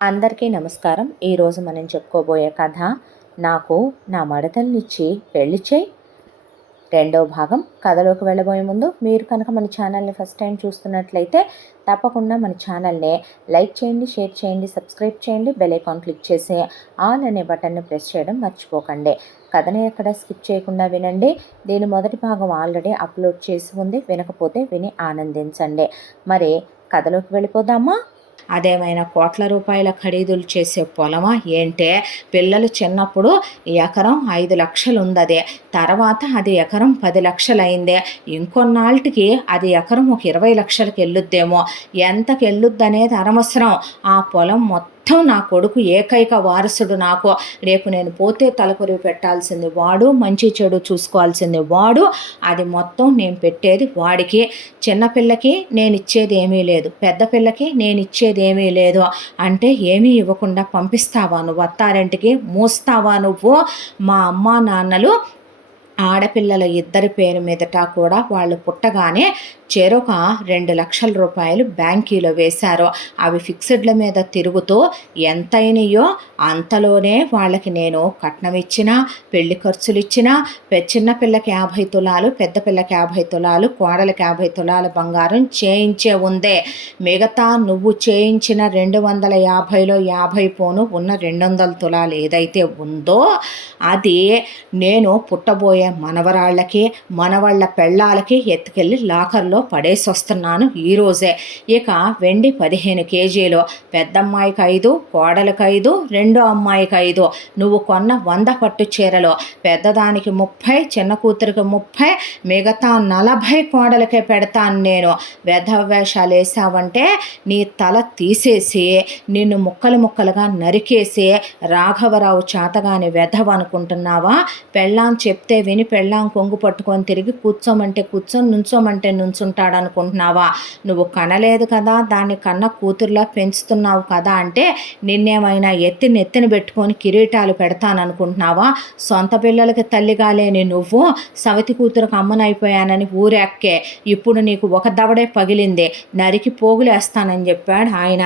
అందరికీ నమస్కారం. ఈరోజు మనం చెప్పుకోబోయే కథ నాకు నా మడతల్నిచ్చి పెళ్లి చేయి రెండో భాగం. కథలోకి వెళ్ళబోయే ముందు మీరు కనుక మన ఛానల్ని ఫస్ట్ టైం చూస్తున్నట్లయితే తప్పకుండా మన ఛానల్ని లైక్ చేయండి, షేర్ చేయండి, సబ్స్క్రైబ్ చేయండి, బెల్ ఐకాన్ క్లిక్ చేసి ఆల్ అనే బటన్ని ప్రెస్ చేయడం మర్చిపోకండి. కథని ఎక్కడ స్కిప్ చేయకుండా వినండి. దీని మొదటి భాగం ఆల్రెడీ అప్లోడ్ చేసి ఉంది, వినకపోతే విని ఆనందించండి. మరి కథలోకి వెళ్ళిపోదామా? అదేమైనా కోట్ల రూపాయల ఖరీదులు చేసే పొలమా ఏంటే? పిల్లలు చిన్నప్పుడు ఎకరం 5 లక్షలు ఉందదే, తర్వాత అది ఎకరం 10 లక్షలు అయిందే, ఇంకొన్నాళ్ళకి అది ఎకరం ఒక 20 లక్షలకి వెళ్ళుద్దేమో. ఎంతకి వెళ్ళుద్దనేది అనవసరం. ఆ పొలం మొత్తం నా కొడుకు ఏకైక వారసుడు. నాకు రేపు నేను పోతే తలకొరివి పెట్టాల్సింది వాడు, మంచి చెడు చూసుకోవాల్సింది వాడు. అది మొత్తం నేను పెట్టేది వాడికి. చిన్నపిల్లకి నేను ఇచ్చేది ఏమీ లేదు, పెద్ద పిల్లకి నేను ఇచ్చేది ఏమీ లేదు. అంటే ఏమీ ఇవ్వకుండా పంపిస్తావా నువ్వు అత్తారింటికి? మూస్తావా నువ్వు? మా అమ్మా నాన్నలు ఆడపిల్లల ఇద్దరి పేరు మీదట కూడా వాళ్ళు పుట్టగానే చెరొక 2 లక్షల రూపాయలు బ్యాంకీలో వేశారు. అవి ఫిక్స్డ్ల మీద తిరుగుతూ ఎంతైనాయో అంతలోనే వాళ్ళకి నేను కట్నం ఇచ్చినా, పెళ్లి ఖర్చులు ఇచ్చినా, చిన్న పిల్లకి 50 తులాలు, పెద్ద పిల్లకి 50 తులాలు, కోడలకి 50 తులాల బంగారం చేయించే ఉందే. మిగతా నువ్వు చేయించిన 250లో 50 పోను ఉన్న 200 తులాలు ఏదైతే ఉందో అది నేను పుట్టబోయే మనవరాళ్ళకి, మనవాళ్ళ పెళ్ళాలకి ఎత్తుకెళ్ళి లాకర్లో పడేసి వస్తున్నాను ఈరోజే. ఇక వెండి 15 కేజీలు, పెద్దమ్మాయికి 5, కోడలికి 5, రెండో అమ్మాయికి 5. నువ్వు కొన్న 100 పట్టు చీరలు పెద్దదానికి 30, చిన్న కూతురికి 30, మిగతా 40 కోడలకే పెడతాను నేను. వేషాలు వేసావంటే నీ తల తీసేసి నిన్ను ముక్కలు ముక్కలుగా నరికేసి రాఘవరావు చాతగాని వెధవ అనుకుంటున్నావా? పెళ్ళాం చెప్తే విని పెళ్ళాం కొంగు పట్టుకొని తిరిగి కూర్చోమంటే కూర్చొని, నుంచోమంటే నుంచుంటాడనుకుంటున్నావా? నువ్వు కనలేదు కదా, దాన్ని కన్న కూతురులా పెంచుతున్నావు కదా అంటే నిన్నేమైనా నెత్తిన పెట్టుకొని కిరీటాలు పెడతాననుకుంటున్నావా? సొంత పిల్లలకి తల్లిగా లేని నువ్వు సవతి కూతురుకు అమ్మనైపోయానని ఊరెక్కే. ఇప్పుడు నీకు ఒక దవడే పగిలింది, నరికి పోగులేస్తానని చెప్పాడు ఆయన.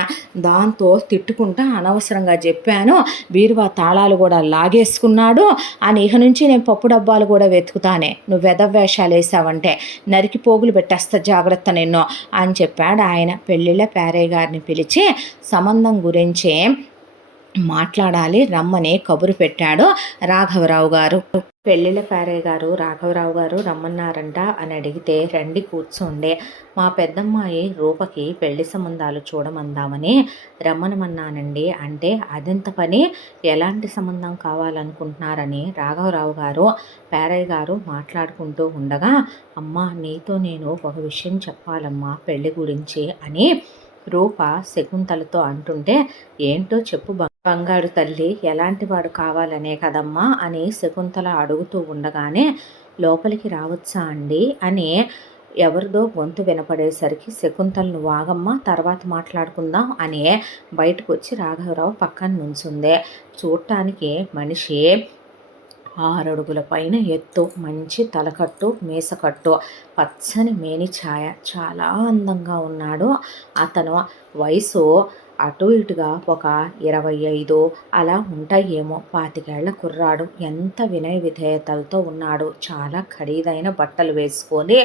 దాంతో తిట్టుకుంటా అనవసరంగా చెప్పాను, బీరువా తాళాలు కూడా లాగేసుకున్నాడు అని ఇక నుంచి నేను పప్పు డబ్బాలు కూడా వెతుకుతానే, నువ్వు వేషాలు వేసావంటే నరికి పోగులు పెట్టేస్తా, జాగ్రత్త నిన్ను అని చెప్పాడు ఆయన. పెళ్ళిళ్ళ పేరయ్య గారిని పిలిచి సంబంధం గురించి మాట్లాడాలి రమ్మని కబురు పెట్టాడు రాఘవరావు గారు. పెళ్ళిళ్ళ పేరయ్య గారు రాఘవరావు గారు రమ్మన్నారంట అని అడిగితే, రండి కూర్చోండి, మా పెద్దమ్మాయి రూపకి పెళ్లి సంబంధాలు చూడమందామని రమ్మనమన్నానండి అంటే, అదెంత పని, ఎలాంటి సంబంధం కావాలనుకుంటున్నారని రాఘవరావు గారు పేరయ్య గారు మాట్లాడుకుంటూ ఉండగా, అమ్మా నీతో నేను ఒక విషయం చెప్పాలమ్మా పెళ్లి గురించి అని రూప శకుంతలతో అంటుంటే, ఏంటో చెప్పు బంగారు తల్లి, ఎలాంటి వాడు కావాలనే కదమ్మా అని శకుంతల అడుగుతూ ఉండగానే, లోపలికి రావచ్చా అండి అని ఎవరిదో గొంతు వినపడేసరికి శకుంతలను వాగమ్మ తర్వాత మాట్లాడుకుందాం అని బయటకు వచ్చి రాఘవరావు పక్కన నుంచుందే. చూడటానికి మనిషి 6 అడుగుల పైన ఎత్తు, మంచి తలకట్టు, మీసకట్టు, పచ్చని మేని ఛాయ, చాలా అందంగా ఉన్నాడు. అతను వయసు అటు ఇటుగా ఒక 25 అలా ఉంటాయేమో. 25 కుర్రాడు. ఎంత వినయ విధేయతలతో ఉన్నాడు. చాలా ఖరీదైన బట్టలు వేసుకొని,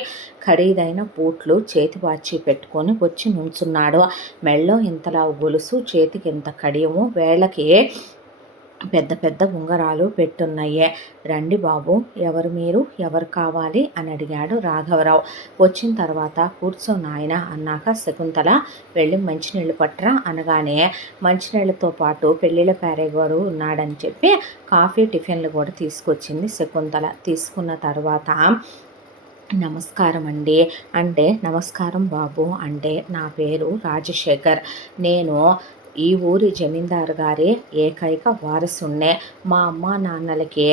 ఖరీదైన బూట్లు చేతి వాచి పెట్టుకొని వచ్చి నుంచున్నాడు. మెళ్ళో ఇంతలా గొలుసు, చేతికి ఇంత కడియము, వేళ్ళకి పెద్ద పెద్ద ఉంగరాలు పెట్టున్నాయే. రండి బాబు, ఎవరు మీరు, ఎవరు కావాలి అని అడిగాడు రాఘవరావు. వచ్చిన తర్వాత కూర్చో నాయన అన్నాక శకుంతల వెళ్ళి మంచినీళ్ళు పట్టరా అనగానే, మంచినీళ్ళతో పాటు పెళ్ళిళ్ళ పేరయ్య గారు ఉన్నాడని చెప్పి కాఫీ టిఫిన్లు కూడా తీసుకొచ్చింది శకుంతల. తీసుకున్న తర్వాత నమస్కారం అండి అంటే, నమస్కారం బాబు అంటే, నా పేరు రాజశేఖర్, నేను ఈ ఊరి జమీందారు గారి ఏకైక వారసున్నే. మా అమ్మ నాన్నలకి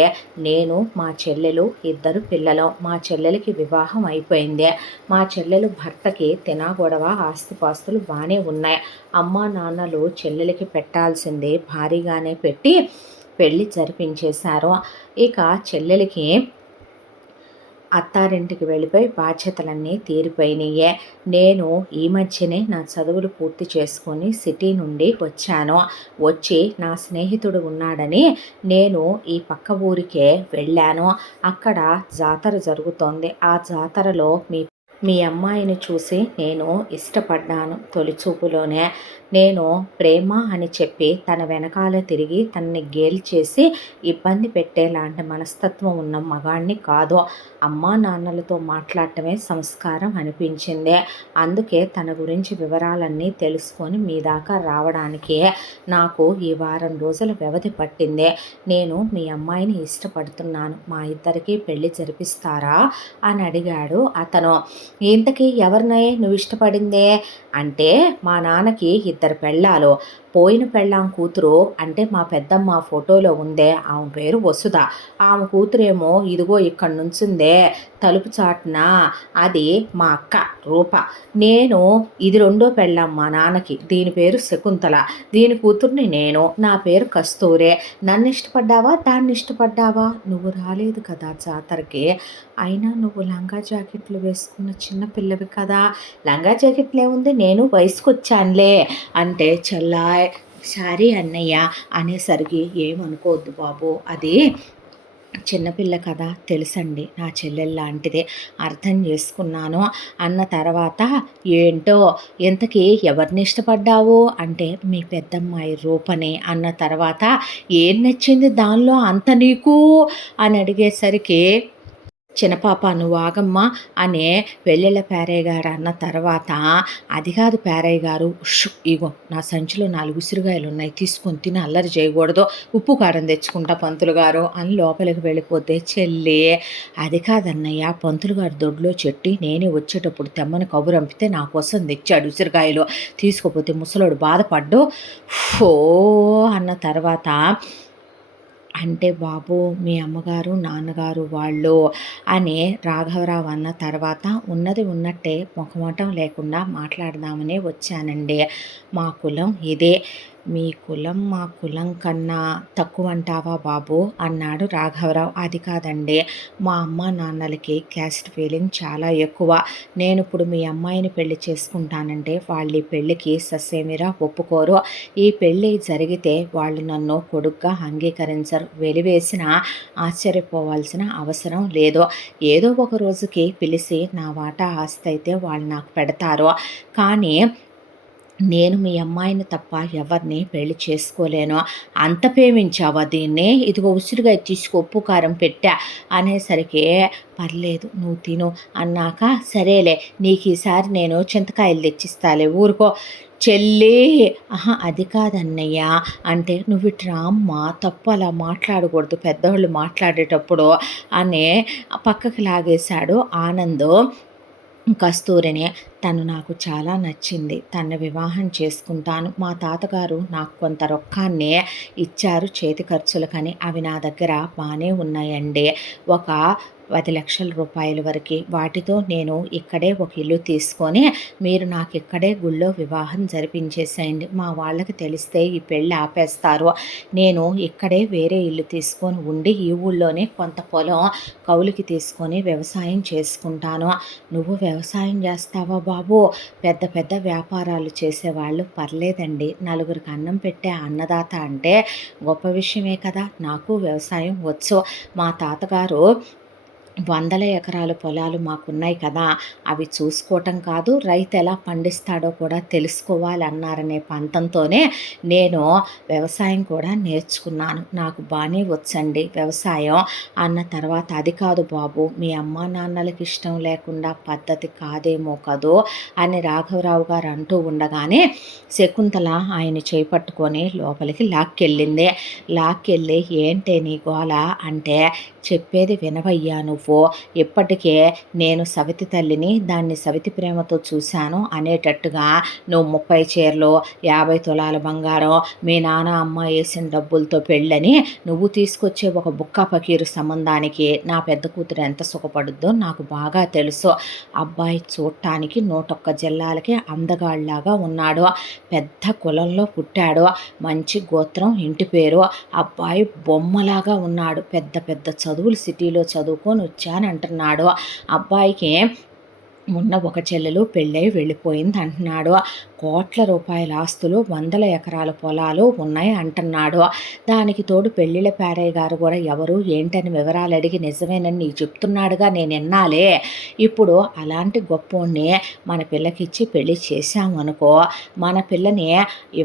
నేను, మా చెల్లెలు 2 పిల్లలు. మా చెల్లెలకి వివాహం అయిపోయింది. మా చెల్లెలు భర్తకి తినాగొడవ, ఆస్తిపాస్తులు బాగానే ఉన్నాయి. అమ్మ నాన్నలు చెల్లెలకి పెట్టాల్సిందే భారీగానే పెట్టి పెళ్ళి జరిపించేశారు. ఇక చెల్లెలకి అత్తారింటికి వెళ్ళిపోయి బాధ్యతలన్నీ తీరిపోయినాయే. నేను ఈ మధ్యనే నా చదువులు పూర్తి చేసుకొని సిటీ నుండి వచ్చాను. వచ్చి నా స్నేహితుడు ఉన్నాడని నేను ఈ పక్క ఊరికే వెళ్ళాను. అక్కడ జాతర జరుగుతోంది. ఆ జాతరలో మీ అమ్మాయిని చూసి నేను ఇష్టపడ్డాను. తొలిచూపులోనే నేను ప్రేమ అని చెప్పి తన వెనకాల తిరిగి తనని గేలి చేసి ఇబ్బంది పెట్టేలాంటి మనస్తత్వం ఉన్న మగాణ్ణి కాదు. అమ్మా నాన్నలతో మాట్లాడటమే సంస్కారం అనిపించింది. అందుకే తన గురించి వివరాలన్నీ తెలుసుకొని మీ దాకా రావడానికి నాకు ఈ వారం రోజుల వ్యవధి పట్టింది. నేను మీ అమ్మాయిని ఇష్టపడుతున్నాను. మా ఇద్దరికీ పెళ్లి జరిపిస్తారా అని అడిగాడు అతను. ఇంతకీ ఎవరినై నువ్వు ఇష్టపడిందే అంటే మా నాన్నకి 2 పెళ్ళాలు. పోయిన పెళ్ళాం కూతురు అంటే మా పెద్దమ్మ ఫోటోలో ఉందే ఆమె పేరు వసుధ. ఆమె కూతురేమో ఇదిగో ఇక్కడ నుంచుందే తలుపు చాటున, అది మా అక్క రూప. నేను ఇది 2వ పెళ్ళాం మా నాన్నకి. దీని పేరు శకుంతల. దీని కూతుర్ని నేను. నా పేరు కస్తూరే. నన్ను ఇష్టపడ్డావా దాన్ని ఇష్టపడ్డావా? నువ్వు రాలేదు కదా జాతరకి. అయినా నువ్వు లంగా జాకెట్లు వేసుకున్న చిన్న పిల్లవి కదా. లంగా జాకెట్లే ఉంది, నేను వయసుకు వచ్చానులే అంటే చల్లాయ్ సారీ అన్నయ్య అనేసరికి ఏమనుకోవద్దు బాబు, అది చిన్నపిల్ల కదా తెలుసండి, నా చెల్లెల్లాంటిదే, అర్థం చేసుకున్నాను అన్న తర్వాత ఏంటో ఇంతకీ ఎవరిని ఇష్టపడ్డావు అంటే మీ పెద్దమ్మాయి రూపని అన్న తర్వాత ఏం నచ్చింది దానిలో అంత నీకు అని అడిగేసరికి చిన్నపాప నువ్వు ఆగమ్మా అనే వెల్లెళ్ళ పేరయ్య గారు అన్న తర్వాత అది కాదు పేరయ్య గారు, ఇగో నా సంచిలో 4 ఉసిరికాయలు ఉన్నాయి, తీసుకొని తిని అల్లరి చేయకూడదు, ఉప్పు కారం తెచ్చుకుంటా పంతులు గారు అని లోపలికి వెళ్ళిపోతే చెల్లి అది కాదన్నయ్య, పంతులు గారు దొడ్లో చెట్టి నేనే వచ్చేటప్పుడు తెమ్మని కబురు పంపితే నా కోసం తెచ్చాడు ఉసిరికాయలు, తీసుకుపోతే ముసలోడు బాధపడ్డు ఫో అన్న తర్వాత అంటే బాబు మీ అమ్మగారు నాన్నగారు వాళ్ళు అని రాఘవరావు అన్న తర్వాత ఉన్నది ఉన్నట్టే మొహమాటం లేకుండా మాట్లాడదామని వచ్చానండి. మా కులం ఇదే. మీ కులం మా కులం కన్నా తక్కువ అంటావా బాబు అన్నాడు రాఘవరావు. అది కాదండి, మా అమ్మ నాన్నలకి క్యాస్ట్ ఫీలింగ్ చాలా ఎక్కువ. నేను ఇప్పుడు మీ అమ్మాయిని పెళ్లి చేసుకుంటానంటే వాళ్ళు ఈ పెళ్ళికి ససేమిరా ఒప్పుకోరు. ఈ పెళ్ళి జరిగితే వాళ్ళు నన్ను కొడుగ్గా అంగీకరించరు. వెలివేసినా ఆశ్చర్యపోవాల్సిన అవసరం లేదు. ఏదో ఒక రోజుకి పిలిచి నా వాటా ఆస్తి అయితే వాళ్ళు నాకు పెడతారు. కానీ నేను మీ అమ్మాయిని తప్ప ఎవరిని పెళ్లి చేసుకోలేను. అంత ప్రేమించావా దీన్ని? ఇదిగో ఉసిరిగా తీసుకు ఉప్పు కారం పెట్టా అనేసరికి పర్లేదు నువ్వు తిను అన్నాక సరేలే నీకు ఈసారి నేను చింతకాయలు తెచ్చిస్తాలే ఊరుకో చెల్లి. అది కాదన్నయ్య అంటే నువ్వు ఇట్రా అమ్మ, తప్పు అలా మాట్లాడకూడదు పెద్దవాళ్ళు మాట్లాడేటప్పుడు అని పక్కకి లాగేశాడు ఆనంద్ కస్తూరిని. తను నాకు చాలా నచ్చింది, తన వివాహం చేసుకుంటాను. మా తాతగారు నాకు కొంత రొక్కాన్ని ఇచ్చారు చేతి ఖర్చులకని, అవి నా దగ్గర బాగానే ఉన్నాయండి. ఒక 10 లక్షల రూపాయల వరకు. వాటితో నేను ఇక్కడే ఒక ఇల్లు తీసుకొని మీరు నాకు ఇక్కడే గుళ్ళో వివాహం జరిపించేసేయండి. మా వాళ్ళకి తెలిస్తే ఈ పెళ్ళి ఆపేస్తారు. నేను ఇక్కడే వేరే ఇల్లు తీసుకొని ఉండి ఈ ఊళ్ళోనే కొంత పొలం కౌలుకి తీసుకొని వ్యవసాయం చేసుకుంటాను. నువ్వు వ్యవసాయం చేస్తావా బాబు? పెద్ద పెద్ద వ్యాపారాలు చేసేవాళ్ళు పర్లేదండి, నలుగురికి అన్నం పెట్టే అన్నదాత అంటే గొప్ప విషయమే కదా. నాకు వ్యవసాయం వచ్చు. మా తాతగారు 100 ఎకరాల పొలాలు మాకున్నాయి కదా, అవి చూసుకోవటం కాదు రైతు ఎలా పండిస్తాడో కూడా తెలుసుకోవాలన్నారనే పంతంతోనే నేను వ్యవసాయం కూడా నేర్చుకున్నాను. నాకు బాగానే వచ్చండి వ్యవసాయం అన్న తర్వాత అది కాదు బాబు, మీ అమ్మా నాన్నలకి ఇష్టం లేకుండా పద్ధతి కాదేమో కదో అని రాఘవరావు గారు అంటూ ఉండగానే శకుంతల ఆయన చేపట్టుకొని లోపలికి లాక్కెళ్ళింది. లాక్కెళ్ళి ఏంటే నీ గోల అంటే చెప్పేది వినవయ్యా నువ్వు, ఇప్పటికే నేను సవితి తల్లిని, దాన్ని సవితి ప్రేమతో చూశాను అనేటట్టుగా నువ్వు 30 చీరలు 50 తులాల బంగారం మీ నాన్న అమ్మ వేసిన డబ్బులతో పెళ్ళని నువ్వు తీసుకొచ్చే ఒక బుక్కా పకీరు సంబంధానికి నా పెద్ద కూతురు ఎంత సుఖపడుద్దో నాకు బాగా తెలుసు. అబ్బాయి చూడటానికి 101 జిల్లాలకి అందగాళ్ళలాగా ఉన్నాడు, పెద్ద కులంలో పుట్టాడు, మంచి గోత్రం ఇంటి పేరు, అబ్బాయి బొమ్మలాగా ఉన్నాడు, పెద్ద పెద్ద చదువులు సిటీలో చదువుకొని వచ్చాను అంటున్నాడు. అబ్బాయికి ఉన్న ఒక చెల్లెలు పెళ్ళై వెళ్ళిపోయింది అంటున్నాడు. కోట్ల రూపాయల ఆస్తులు, వందల ఎకరాల పొలాలు ఉన్నాయి అంటున్నాడు. దానికి తోడు పెళ్ళిళ్ళ పేరయ్య గారు కూడా ఎవరు ఏంటని వివరాలు అడిగి నిజమేనని నీకు చెప్తున్నాడుగా, నేను విన్నాలే. ఇప్పుడు అలాంటి గొప్పోడిని మన పిల్లకిచ్చి పెళ్ళి చేశామనుకో, మన పిల్లని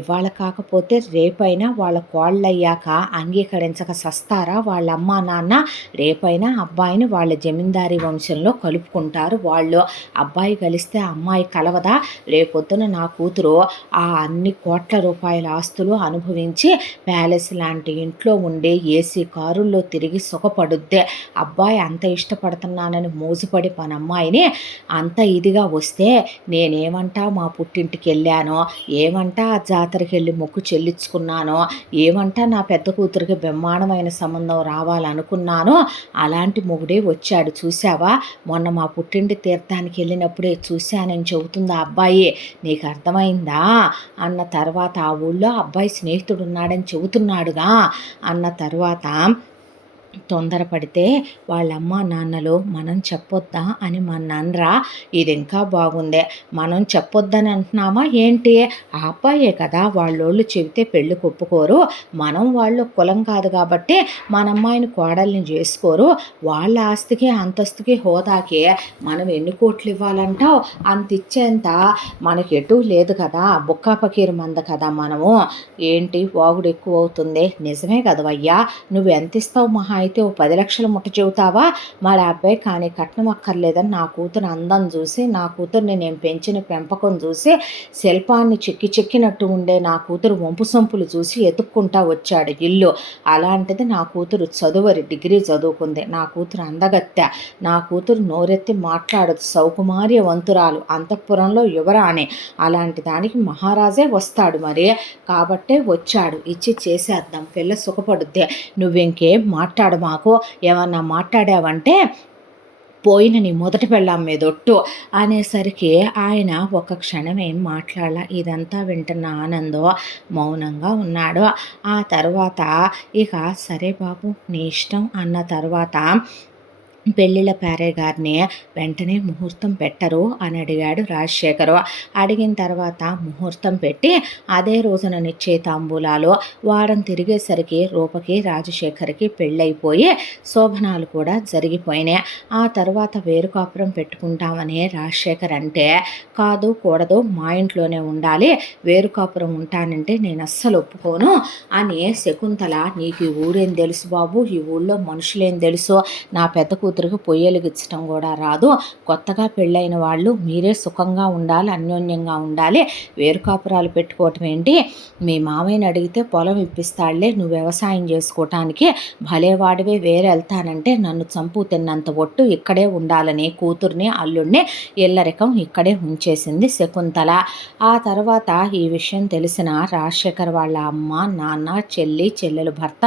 ఇవాళ కాకపోతే రేపైనా వాళ్ళ కోళ్ళయ్యాక అంగీకరించక సస్తారా వాళ్ళ అమ్మా నాన్న? రేపైనా అబ్బాయిని వాళ్ళ జమీందారీ వంశంలో కలుపుకుంటారు వాళ్ళు. అబ్బాయి కలిస్తే అమ్మాయి కలవదా? రేపొద్దున నా కూతురు ఆ అన్ని కోట్ల రూపాయల ఆస్తులు అనుభవించి ప్యాలెస్ లాంటి ఇంట్లో ఉండే ఏసీ కారుల్లో తిరిగి సుఖపడుద్దే. అబ్బాయి అంత ఇష్టపడుతున్నానని మోజుపడి మన అమ్మాయిని అంత ఇదిగా వస్తే నేనేమంటా మా పుట్టింటికి వెళ్ళానో, ఏమంటా ఆ జాతరకి వెళ్ళి మొక్కు చెల్లించుకున్నానో, ఏమంటా నా పెద్ద కూతురికి బ్రహ్మాండమైన సంబంధం రావాలనుకున్నానో, అలాంటి మొగుడే వచ్చాడు చూసావా, మొన్న మా పుట్టింటి తీర్థానికి వెళ్ళినప్పుడే చూశానని చెబుతుంది ఆ అబ్బాయి. నీకు అర్థమైందా అన్న తర్వాత, ఆ ఊళ్ళో అబ్బాయి స్నేహితుడు ఉన్నాడని చెబుతున్నాడుగా అన్న తర్వాత, తొందరపడితే వాళ్ళ అమ్మ నాన్నలు మనం చెప్పొద్దా అని మా నాన్నరా. ఇది ఇంకా బాగుందే, మనం చెప్పొద్దని అంటున్నామా ఏంటి? ఆ అబ్బాయే కదా, వాళ్ళోళ్ళు చెబితే పెళ్ళి ఒప్పుకోరు. మనం వాళ్ళు కులం కాదు కాబట్టి మన అమ్మాయిని కోడల్ని చేసుకోరు. వాళ్ళ ఆస్తికి అంతస్తుకి హోదాకి మనం ఎన్ని కోట్లు ఇవ్వాలంటావు? అంత ఇచ్చేంత మనకి ఎటు లేదు కదా, బుక్కా పకీరు మంద కదా మనము. ఏంటి వాగుడు ఎక్కువ అవుతుంది? నిజమే కదవయ్యా, నువ్వు ఎంత ఇస్తావు? మహా అయితే ఓ 10 లక్షలు ముట్ట చెబుతావా? మరి అబ్బాయి కానీ కట్నం అక్కర్లేదని నా కూతురు అందం చూసి, నా కూతుర్ని నేను పెంచిన పెంపకం చూసి, శిల్పాన్ని చెక్కినట్టు ఉండే నా కూతురు వంపు సొంపులు చూసి ఎత్తుక్కుంటా వచ్చాడు ఇల్లు. అలాంటిది నా కూతురు చదువరి డిగ్రీ చదువుకుంది, నా కూతురు అందగత్తె, నా కూతురు నోరెత్తి మాట్లాడదు, సౌకుమార్యవంతురాలు, అంతఃపురంలో యువరాణి. అలాంటి దానికి మహారాజే వస్తాడు మరి, కాబట్టే వచ్చాడు. ఇచ్చి చేసేద్దాం, పిల్ల సుఖపడుద్ది. నువ్వింకేం మాట్లాడు మాకు. ఏమన్నా మాట్లాడావంటే పోయిన నీ మొదటి పెళ్ళాం మీదొట్టు అనేసరికి ఆయన ఒక క్షణం ఏం మాట్లాడాల. ఇదంతా వింటున్న ఆనందో మౌనంగా ఉన్నాడు. ఆ తర్వాత ఇక సరే బాబు నీ ఇష్టం అన్న తర్వాత పెళ్ళిళ్ళ పేరయ్య గారిని వెంటనే ముహూర్తం పెట్టరు అని అడిగాడు రాజశేఖరు. అడిగిన తర్వాత ముహూర్తం పెట్టి అదే రోజున నిశ్చయితాంబూలాలు వారం తిరిగేసరికి రూపకి రాజశేఖర్కి పెళ్ళైపోయి శోభనాలు కూడా జరిగిపోయినాయి. ఆ తర్వాత వేరు కాపురం పెట్టుకుంటామని రాజశేఖర్ అంటే, కాదు కూడదు, మా ఇంట్లోనే ఉండాలి, వేరు కాపురం ఉంటానంటే నేను అస్సలు ఒప్పుకోను అని శకుంతల, నీకు ఈ ఊరేం తెలుసు బాబు, ఈ ఊళ్ళో మనుషులేం తెలుసు, నా పెద్ద కూతురికి పొయ్యలిగిచ్చడం కూడా రాదు, కొత్తగా పెళ్ళైన వాళ్ళు మీరే సుఖంగా ఉండాలి, అన్యోన్యంగా ఉండాలి, వేరు కాపురాలు పెట్టుకోవటం ఏంటి, మీ మామయ్యని అడిగితే పొలం ఇప్పిస్తాడులే, నువ్వు వ్యవసాయం చేసుకోవటానికి భలేవాడివే, వేరే వెళ్తానంటే నన్ను చంపు తిన్నంత ఒట్టు ఇక్కడే ఉండాలని కూతుర్ని అల్లుడిని ఇల్లరికం ఇక్కడే ఉంచేసింది శకుంతల. ఆ తర్వాత ఈ విషయం తెలిసిన రాజశేఖర్ వాళ్ళ అమ్మ నాన్న చెల్లెలు భర్త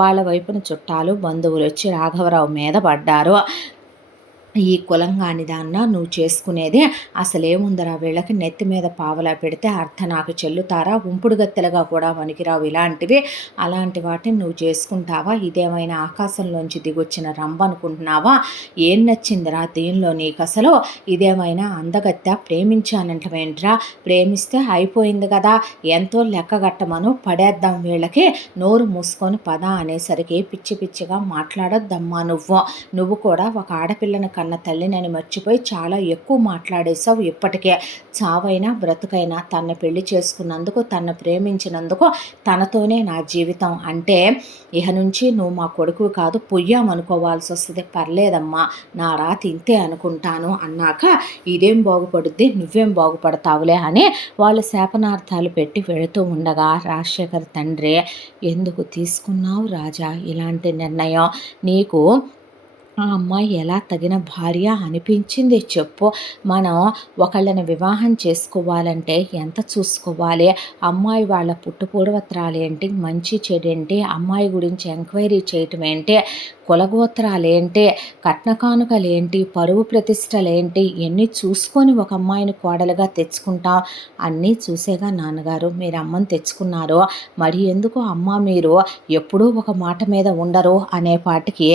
వాళ్ళ వైపున చుట్టాలు బంధువులు వచ్చి రాఘవరావు మీద పడ్డారు. ఈ కులంగాని దాన్న నువ్వు చేసుకునేది అసలేముందరా, వీళ్ళకి నెత్తి మీద పావలా పెడితే నాకు చెల్లుతారా, ఉంపుడు గత్తెలుగా కూడా వనికిరావు ఇలాంటివి, అలాంటి వాటిని నువ్వు చేసుకుంటావా, ఇదేమైనా ఆకాశంలోంచి దిగొచ్చిన రంభ అనుకుంటున్నావా, ఏం నచ్చిందిరా దీనిలో నీకు అసలు, ఇదేమైనా అందగత్తె, ప్రేమించానంటవేంట్రా, ప్రేమిస్తే అయిపోయింది కదా, ఎంతో లెక్కగట్టమను, పడేద్దాం వీళ్ళకి, నోరు మూసుకొని పద అనేసరికి పిచ్చి పిచ్చిగా మాట్లాడొద్దమ్మా, నువ్వు కూడా ఒక ఆడపిల్లని కన్న తల్లినని మర్చిపోయి చాలా ఎక్కువ మాట్లాడేశావు. ఇప్పటికే చావైనా బ్రతుకైనా తన్ని పెళ్లి చేసుకున్నందుకు, తన్ను ప్రేమించినందుకు, తనతోనే నా జీవితం అంటే ఇహ నుంచి నువ్వు మా కొడుకు కాదు పొయ్యామనుకోవాల్సి వస్తుంది. పర్లేదమ్మా, నా రాతి ఇంతే అనుకుంటాను అన్నాక ఇదేం బాగుపడుద్ది, నువ్వేం బాగుపడతావులే అని వాళ్ళు శాపనార్థాలు పెట్టి వెళుతూ ఉండగా రాజశేఖర్ తండ్రి, ఎందుకు తీసుకున్నావు రాజా ఇలాంటి నిర్ణయం, నీకు ఆ అమ్మాయి ఎలా తగిన భార్య అనిపించింది చెప్పు, మనం ఒకళ్ళని వివాహం చేసుకోవాలంటే ఎంత చూసుకోవాలి, అమ్మాయి వాళ్ళ పుట్టుపూర్వత్రాలు ఏంటి, మంచి చెడు ఏంటి, అమ్మాయి గురించి ఎంక్వైరీ చేయటం ఏంటి, కులగోత్రాలేంటి, కట్న కానుకలేంటి, పరువు ప్రతిష్టలేంటి, ఎన్ని చూసుకొని ఒక అమ్మాయిని కోడలుగా తెచ్చుకుంటాం. అన్నీ చూసేగా నాన్నగారు మీరు అమ్మని తెచ్చుకున్నారు. మరి ఎందుకు అమ్మ మీరు ఎప్పుడూ ఒక మాట మీద ఉండరు అనేపాటికి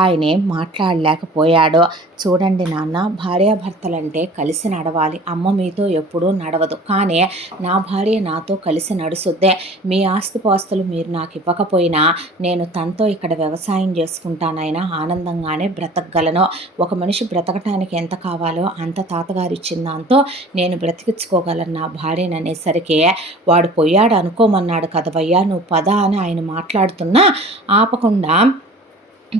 ఆయనే మాట్లాడలేకపోయాడు. చూడండి నాన్న, భార్యాభర్తలంటే కలిసి నడవాలి. అమ్మ మీతో ఎప్పుడూ నడవదు, కానీ నా భార్య నాతో కలిసి నడుసుద్దే. మీ ఆస్తిపాస్తులు మీరు నాకు ఇవ్వకపోయినా నేను తనతో ఇక్కడ వ్యవసాయం చేసుకుంటానైనా ఆనందంగానే బ్రతకగలను. ఒక మనిషి బ్రతకటానికి ఎంత కావాలో అంత తాతగారు ఇచ్చిన దాంతో నేను బ్రతికించుకోగలను నా భార్యను అనేసరికి, వాడు పోయాడు అనుకోమన్నాడు కదవయ్యా, నువ్వు పద అని ఆయన మాట్లాడుతున్నా ఆపకుండా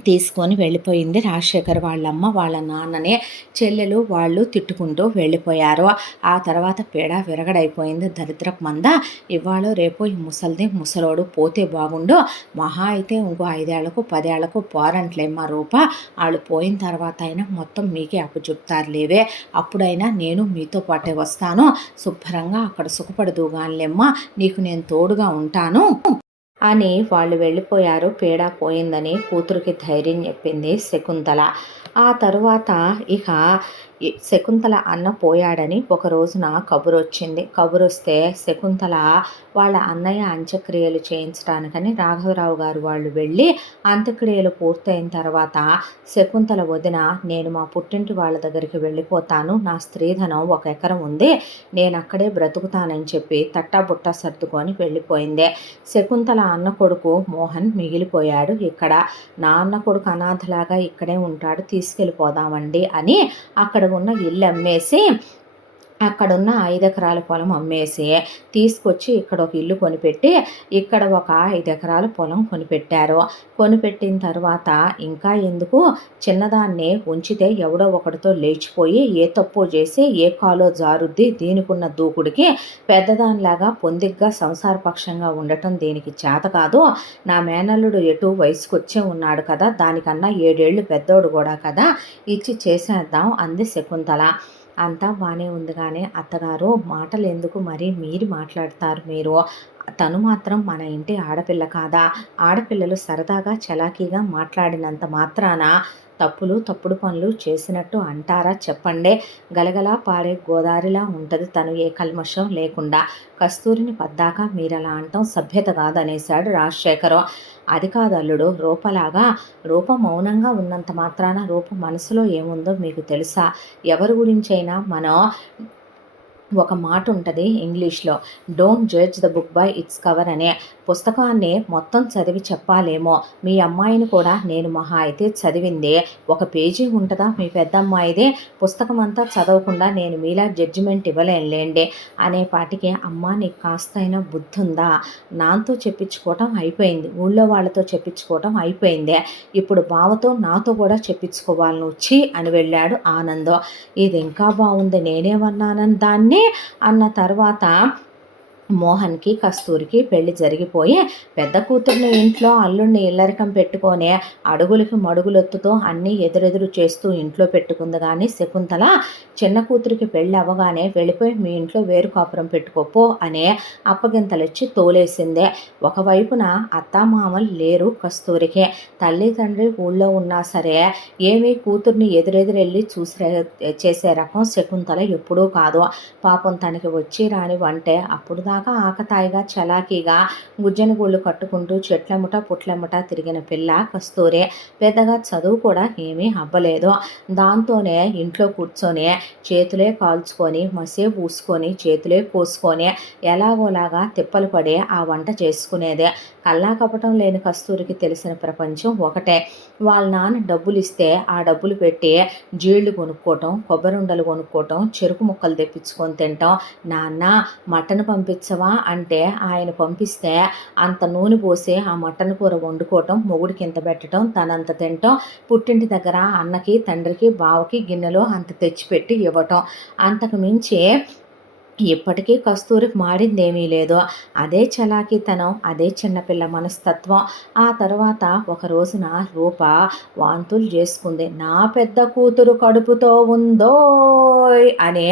తీసుకొని వెళ్ళిపోయింది రాజశేఖర్ వాళ్ళమ్మ వాళ్ళ నాన్నని. చెల్లెలు వాళ్ళు తిట్టుకుంటూ వెళ్ళిపోయారు. ఆ తర్వాత పీడ విరగడైపోయింది. దరిద్రపు మంద ఇవాళ రేపు ఈ ముసలోడు పోతే బాగుండు, మహా అయితే ఇంకో 5 ఏళ్లకు 10 ఏళ్లకు పోరంట్లేమ్మా రూప, వాళ్ళు పోయిన తర్వాత అయినా మొత్తం మీకే అప్పు లేవే, అప్పుడైనా నేను మీతో పాటే వస్తాను, శుభ్రంగా అక్కడ సుఖపడదుగానిలేమ్మా, నీకు నేను తోడుగా ఉంటాను అని వాళ్ళు వెళ్ళిపోయారు. పీడ పోయిందని కూతురికి ధైర్యం చెప్పింది శకుంతల. ఆ తరువాత ఇక శకుంతల అన్న పోయాడని ఒక రోజున కబురొచ్చింది. కబురొస్తే శకుంతల వాళ్ళ అన్నయ్య అంత్యక్రియలు చేయించడానికని రాఘవరావు గారు వాళ్ళు వెళ్ళి అంత్యక్రియలు పూర్తయిన తర్వాత శకుంతల వదిన, నేను మా పుట్టింటి వాళ్ళ దగ్గరికి వెళ్ళిపోతాను, నా స్త్రీధనం 1 ఎకరం ఉంది, నేను అక్కడే బ్రతుకుతానని చెప్పి తట్టాబుట్టా సర్దుకొని వెళ్ళిపోయింది. శకుంతల అన్న కొడుకు మోహన్ మిగిలిపోయాడు. ఇక్కడ నా అన్న కొడుకు అనాథలాగా ఇక్కడే ఉంటాడు, తీసుకెళ్ళిపోదామండి అని అక్కడ ఉన్న ఇల్లు అమ్మేసి, అక్కడున్న 5 ఎకరాల పొలం అమ్మేసి తీసుకొచ్చి ఇక్కడ ఒక ఇల్లు కొనిపెట్టి ఇక్కడ ఒక 5 ఎకరాల పొలం కొనిపెట్టారు. కొనిపెట్టిన తర్వాత ఇంకా ఎందుకు, చిన్నదాన్ని ఉంచితే ఎవడో ఒకటితో లేచిపోయి ఏ తప్పు చేసి ఏ కాలో జారుద్ది, దీనికున్న దూకుడికి పెద్దదానిలాగా పొందిగ్గా సంసారపక్షంగా ఉండటం దీనికి చేత కాదు. నా మేనల్లుడు ఎటు వయసుకొచ్చే ఉన్నాడు కదా, దానికన్నా 7 ఏళ్ళు పెద్దోడు కూడా కదా, ఇచ్చి చేసేద్దాం అంది శకుంతల. అంతా బాగానే ఉంది కానీ అత్తగారు, మాటలు ఎందుకు మరి మీరు మాట్లాడతారు, మీరు తను మాత్రం మన ఇంటి ఆడపిల్ల కాదా, ఆడపిల్లలు సరదాగా చలాకీగా మాట్లాడినంత మాత్రాన తప్పుడు పనులు చేసినట్టు అంటారా చెప్పండి. గలగలా పారే గోదారిలా ఉంటుంది తను, ఏ కల్మషం లేకుండా. కస్తూరిని పద్దాక మీరలా అంటాం సభ్యత కాదనేశాడు రాజశేఖరం. అది కాదు అల్లుడు, రూపలాగా, రూప మౌనంగా ఉన్నంత మాత్రాన రూప మనసులో ఏముందో మీకు తెలుసా? ఎవరి గురించైనా మనం ఒక మాట ఉంటుంది ఇంగ్లీష్లో, don't judge the book by its cover అనే. పుస్తకాన్ని మొత్తం చదివి చెప్పాలేమో, మీ అమ్మాయిని కూడా నేను మహా అయితే చదివిందే 1 పేజీ ఉంటుందా మీ పెద్ద అమ్మాయిదే, పుస్తకం అంతా చదవకుండా నేను మీలా జడ్జిమెంట్ ఇవ్వలేనులేండి అనేపాటికి, అమ్మ నీకు కాస్తైనా బుద్ధి ఉందా, నాతో చెప్పించుకోవటం అయిపోయింది, ఊళ్ళో వాళ్ళతో చెప్పించుకోవటం అయిపోయిందే, ఇప్పుడు బావతో నాతో కూడా చెప్పించుకోవాలని వచ్చి అని వెళ్ళాడు ఆనందం. ఇది ఇంకా బాగుంది, నేనేమన్నానని దాన్ని అన్న తర్వాత మోహన్కి కస్తూరికి పెళ్లి జరిగిపోయి పెద్ద కూతుర్ని ఇంట్లో, అల్లుడిని ఇల్లరికం పెట్టుకొని అడుగులకి మడుగులొత్తుతో అన్నీ ఎదురెదురు చేస్తూ ఇంట్లో పెట్టుకుంది. కానీ శకుంతల చిన్న కూతురికి పెళ్ళి అవ్వగానే వెళ్ళిపోయి మీ ఇంట్లో వేరు కాపురం పెట్టుకోపో అనే అప్పగింతలిచ్చి తోలేసిందే. ఒకవైపున అత్తామామలు లేరు కస్తూరికి, తల్లి తండ్రి ఊళ్ళో ఉన్నా సరే ఏమీ కూతుర్ని ఎదురెదురెళ్ళి చేసే రకం శకుంతల ఎప్పుడూ కాదు. పాపం తనకి వచ్చి రాని వంటే అప్పుడు దాకా ఆకతాయిగా చలాకీగా గుజ్జని గూళ్ళు కట్టుకుంటూ చెట్లముట పుట్లముట తిరిగిన పిల్ల కస్తూరి. పెద్దగా చదువు కూడా ఏమీ అవ్వలేదు. దాంతోనే ఇంట్లో కూర్చొని చేతులే కాల్చుకొని మసే పూసుకొని చేతులే కోసుకొని ఎలాగోలాగా తిప్పలు పడి ఆ వంట చేసుకునేదే. కల్లా కపటం లేని కస్తూరికి తెలిసిన ప్రపంచం ఒకటే, వాళ్ళ నాన్న డబ్బులు ఇస్తే ఆ డబ్బులు పెట్టి జీళ్ళు కొనుక్కోవటం, కొబ్బరుండలు కొనుక్కోవటం, చెరుకు ముక్కలు తెప్పించుకొని తింటాం. నాన్న మటన్ పంపించవా అంటే ఆయన పంపిస్తే అంత నూనె పోసి ఆ మటన్ కూర వండుకోవటం, మొగుడికి ఇంత పెట్టడం, తనంత తినటం, పుట్టింటి దగ్గర అన్నకి తండ్రికి బావకి గిన్నెలో అంత తెచ్చిపెట్టి ఇవ్వటం. అంతకు మించి ఇప్పటికీ కస్తూరికి మాడిందేమీ లేదు. అదే చలాకీతనం, అదే చిన్నపిల్ల మనస్తత్వం. ఆ తర్వాత ఒక రోజున రూప వాంతులు చేసుకుంది. నా పెద్ద కూతురు కడుపుతో ఉందో అనే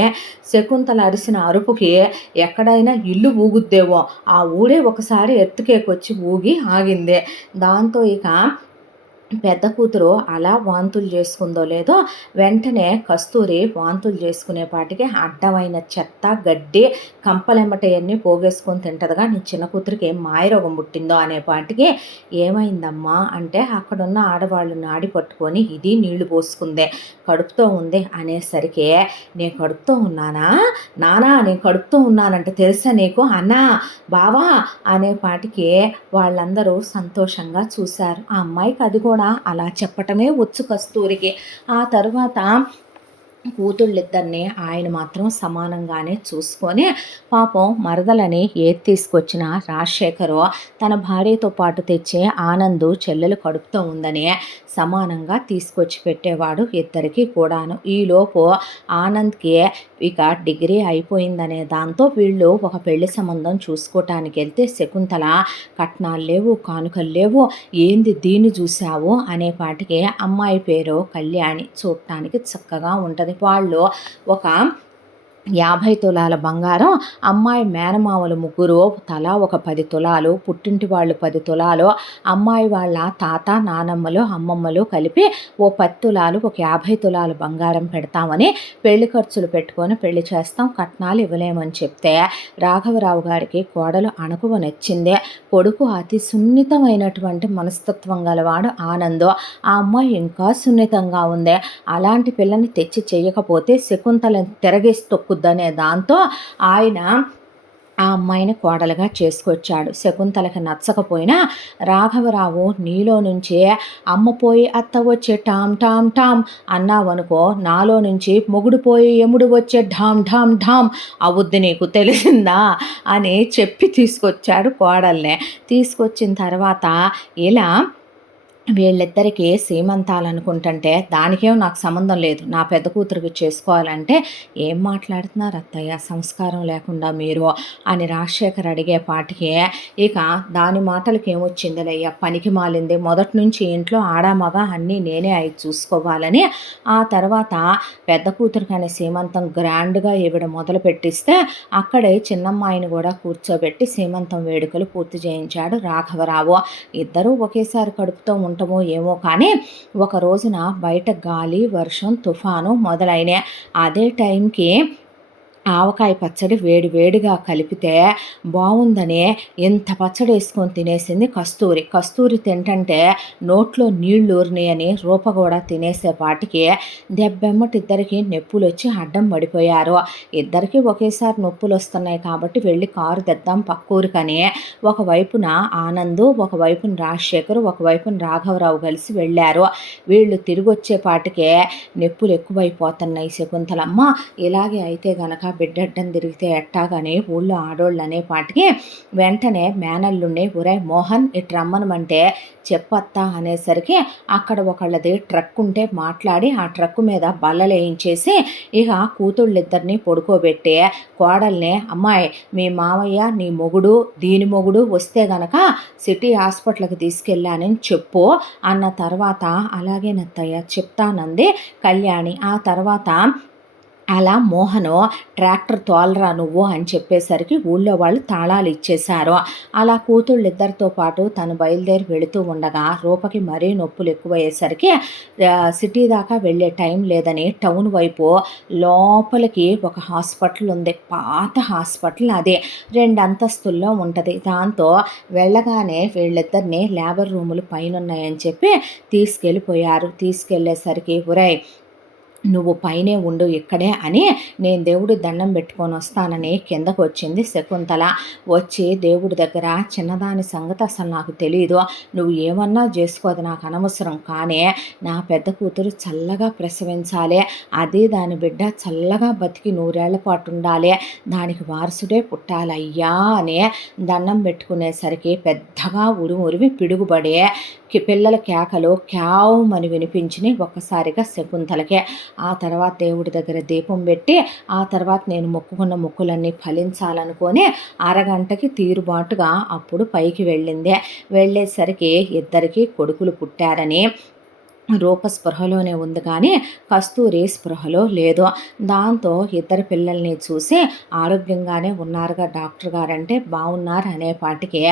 శకుంతల అరిసిన అరుపుకి ఎక్కడైనా ఇల్లు ఊగుద్దేమో, ఆ ఊడే ఒకసారి ఎత్తుకేకొచ్చి ఊగి ఆగింది. దాంతో ఇక పెద్ద కూతురు అలా వాంతులు చేసుకుందో లేదో వెంటనే కస్తూరి వాంతులు చేసుకునేపాటికి అడ్డమైన చెత్త గడ్డి కంపలెమ్మటయన్నీ పోగేసుకొని తింటదిగా, నీ చిన్న కూతురికి ఏం మాయరోగం పుట్టిందో అనేపాటికి ఏమైందమ్మా అంటే అక్కడున్న ఆడవాళ్ళు నాడి పట్టుకొని ఇది నీళ్లు పోసుకుందే, కడుపుతో ఉంది అనేసరికి నేను కడుపుతో ఉన్నానా నానా, నేను కడుపుతో ఉన్నానంటే తెలుసా నీకు అన్నా బావా అనేపాటికి వాళ్ళందరూ సంతోషంగా చూశారు. ఆ అమ్మాయికి అది కూడా అలా చెప్పటమే వచ్చు కస్తూరికి. ఆ తరువాత కూతుళ్ళిద్దరిని ఆయన మాత్రం సమానంగానే చూసుకొని పాపం మరదలని ఏది తీసుకొచ్చిన రాజశేఖరు తన భార్యతో పాటు తెచ్చే ఆనందు చెల్లెలు కడుపుతో ఉందని సమానంగా తీసుకొచ్చి పెట్టేవాడు ఇద్దరికి కూడాను. ఈలోపు ఆనంద్కి ఇక డిగ్రీ అయిపోయిందనే దాంతో వీళ్ళు ఒక పెళ్లి సంబంధం చూసుకోవటానికి వెళ్తే శకుంతల కట్నాలు లేవు, కానుకలు లేవు, ఏంది దీన్ని చూసావు అనేపాటికి అమ్మాయి పేరు కళ్యాణి, చూడటానికి చక్కగా ఉంటుంది. వాళ్ళు ఒక 50 తులాల బంగారం, అమ్మాయి మేనమామలు ముగ్గురు తలా ఒక 10 తులాలు, పుట్టింటి వాళ్ళు 10 తులాలు, అమ్మాయి వాళ్ళ తాత నానమ్మలు అమ్మమ్మలు కలిపి ఓ 10 తులాలు, ఒక 50 తులాలు బంగారం పెడతామని పెళ్లి ఖర్చులు పెట్టుకొని పెళ్లి చేస్తాం, కట్నాలు ఇవ్వలేమని చెప్తే రాఘవరావు గారికి కోడలు అణకువ నచ్చిందే. కొడుకు అతి సున్నితమైనటువంటి మనస్తత్వం గలవాడు ఆనంద్, ఆ అమ్మాయి ఇంకా సున్నితంగా ఉందే, అలాంటి పిల్లని తెచ్చి చెయ్యకపోతే శకుంతలను తిరగేసి తొక్కుద్దనే దాంతో ఆయన ఆ అమ్మాయిని కోడలుగా చేసుకొచ్చాడు. శకుంతలకి నచ్చకపోయినా రాఘవరావు నీలో నుంచే అమ్మ పోయి అత్త వచ్చే టామ్ టామ్ టామ్ అన్నావనుకో, నాలో నుంచి మొగుడు పోయి ఎముడు వచ్చే ఢామ్ ఢామ్ ఢామ్ అవుద్ది, నీకు తెలిసిందా అని చెప్పి తీసుకొచ్చాడు కోడల్ని. తీసుకొచ్చిన తర్వాత ఇలా వీళ్ళిద్దరికీ సీమంతాలనుకుంటుంటే దానికేం నాకు సంబంధం లేదు, నా పెద్ద కూతురికి చేసుకోవాలంటే ఏం మాట్లాడుతున్నారు అత్తయ్య సంస్కారం లేకుండా మీరు అని రాజశేఖర్ అడిగే పాటికి ఇక దాని మాటలకి ఏమొచ్చిందిలయ్యా పనికి మాలింది, మొదటి నుంచి ఇంట్లో ఆడామగ అన్నీ నేనే అయి చూసుకోవాలని. ఆ తర్వాత పెద్ద కూతురికి అనే సీమంతం గ్రాండ్గా ఈవిడ మొదలు పెట్టిస్తే అక్కడే చిన్నమ్మాయిని కూడా కూర్చోబెట్టి సీమంతం వేడుకలు పూర్తి చేయించాడు రాఘవరావు. ఇద్దరూ ఒకేసారి కడుపుతో ఉంటామో ఏమో కానీ ఒక రోజున బయట గాలి వర్షం తుఫాను మొదలైన అదే టైంకి ఆవకాయ పచ్చడి వేడి వేడిగా కలిపితే బాగుందని ఎంత పచ్చడి వేసుకొని తినేసింది కస్తూరి. కస్తూరి తింటంటే నోట్లో నీళ్లు ఊరినాయని రూప కూడా తినేసేపాటికి దెబ్బెమ్మటి ఇద్దరికి నొప్పులు వచ్చి అడ్డం పడిపోయారు. ఇద్దరికి ఒకేసారి నొప్పులు వస్తున్నాయి కాబట్టి వెళ్ళి కారు తెద్దాం పక్కూరికని ఒకవైపున ఆనందు, ఒకవైపున రాజశేఖర్, ఒకవైపున రాఘవరావు కలిసి వెళ్ళారు. వీళ్ళు తిరిగి వచ్చేపాటికే నొప్పులు ఎక్కువైపోతున్నాయి. శకుంతలమ్మ ఇలాగే అయితే గనక బిడ్డడ్డం తిరిగితే ఎట్టాగానే ఊళ్ళో ఆడోళ్ళు అనేపాటికి వెంటనే మేనల్లుండి ఒరే మోహన్ ఇటు రమ్మనమంటే చెప్పత్తా అనేసరికి అక్కడ ఒకళ్ళది ట్రక్ ఉంటే మాట్లాడి ఆ ట్రక్ మీద బల్లలేయించేసి ఇక కూతుళ్ళిద్దరిని పడుకోబెట్టి కోడల్ని అమ్మాయి మీ మామయ్య నీ మొగుడు దీని మొగుడు వస్తే గనక సిటీ హాస్పిటల్కి తీసుకెళ్ళానని చెప్పు అన్న తర్వాత అలాగే నత్తయ్య చెప్తానంది కళ్యాణి. ఆ తర్వాత అలా మోహను ట్రాక్టర్ తోలరా నువ్వు అని చెప్పేసరికి ఊళ్ళో వాళ్ళు తాళాలు ఇచ్చేశారు. అలా కూతుళ్ళిద్దరితో పాటు తను బయలుదేరి వెళుతూ ఉండగా రూపకి మరీ నొప్పులు ఎక్కువయ్యేసరికి సిటీ దాకా వెళ్ళే టైం లేదని టౌన్ వైపు లోపలికి ఒక హాస్పిటల్ ఉంది, పాత హాస్పిటల్, అదే 2 అంతస్తుల్లో ఉంటుంది. దాంతో వెళ్ళగానే వీళ్ళిద్దరిని లేబర్ రూములు పైన ఉన్నాయని చెప్పి తీసుకెళ్ళిపోయారు. తీసుకెళ్ళేసరికి ఒరేయ్ నువ్వు పైనే ఉండు ఇక్కడే అని నేను దేవుడి దండం పెట్టుకొని వస్తానని కిందకు వచ్చింది శకుంతల. వచ్చి దేవుడి దగ్గర చిన్నదాని సంగతి అసలు నాకు తెలియదు, నువ్వు ఏమన్నా చేసుకోదు నాకు అనవసరం, కానీ నా పెద్ద కూతురు చల్లగా ప్రసవించాలి, అదే దాని బిడ్డ చల్లగా బతికి 100 ఏళ్ల పాటు ఉండాలి, దానికి వారసుడే పుట్టాలయ్యా అని దండం పెట్టుకునేసరికి పెద్దగా ఉరిమి పిడుగుబడే పిల్లల కేకలు క్యావుమని వినిపించినాయి ఒక్కసారిగా శకుంతలకే. ఆ తర్వాత దేవుడి దగ్గర దీపం పెట్టి ఆ తర్వాత నేను మొక్కుకున్న మొక్కులన్నీ ఫలించాలనుకొని అరగంటకి తీరుబాటుగా అప్పుడు పైకి వెళ్ళింది. వెళ్ళేసరికి ఇద్దరికి కొడుకులు పుట్టారని రూప స్పృహలోనే ఉంది కానీ కస్తూరి స్పృహలో లేదు. దాంతో ఇద్దరు పిల్లల్ని చూసి ఆరోగ్యంగానే ఉన్నారుగా డాక్టర్ గారంటే బాగున్నారు అనేపాటికి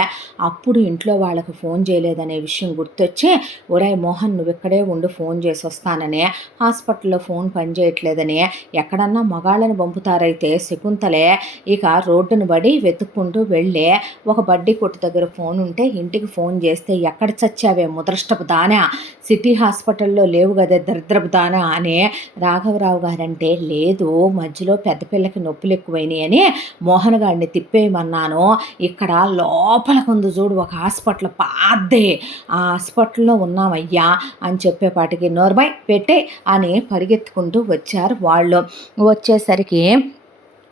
అప్పుడు ఇంట్లో వాళ్ళకి ఫోన్ చేయలేదనే విషయం గుర్తొచ్చి, ఒరేయ్ మోహన్ నువ్వు ఇక్కడే ఉండి ఫోన్ చేసి వస్తానని, హాస్పిటల్లో ఫోన్ పనిచేయట్లేదని ఎక్కడన్నా మగాళ్ళని పంపుతారైతే శకుంతలే ఇక రోడ్డును బడి వెతుక్కుంటూ వెళ్ళి ఒక బడ్డీ కొట్టు దగ్గర ఫోన్ ఉంటే ఇంటికి ఫోన్ చేస్తే ఎక్కడ చచ్చావే ముదృష్టపు దానా, సిటీ హాస్పిటల్లో లేవు కదా దరిద్రపు దానా అని రాఘవరావు గారంటే, లేదు మధ్యలో పెద్ద పిల్లకి నొప్పులు ఎక్కువైనాయి అని మోహన్ గారిని తిప్పేయమన్నాను, ఇక్కడ లోపలికి చూడు ఒక హాస్పిటల్ పాద్దే, ఆ హాస్పిటల్లో ఉన్నామయ్యా అని చెప్పేపాటికి నోర్మై పెట్టే అని పరిగెత్తుకుంటూ వచ్చారు వాళ్ళు. వచ్చేసరికి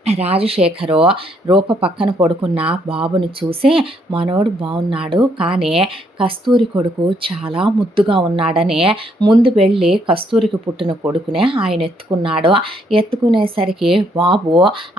రాజశేఖరు రూప పక్కన పడుకున్న బాబుని చూసి, మనోడు బాగున్నాడు కానీ కస్తూరి కొడుకు చాలా ముద్దుగా ఉన్నాడని ముందు వెళ్ళి కస్తూరికి పుట్టిన కొడుకునే ఆయన ఎత్తుకున్నాడు. ఎత్తుకునేసరికి బాబు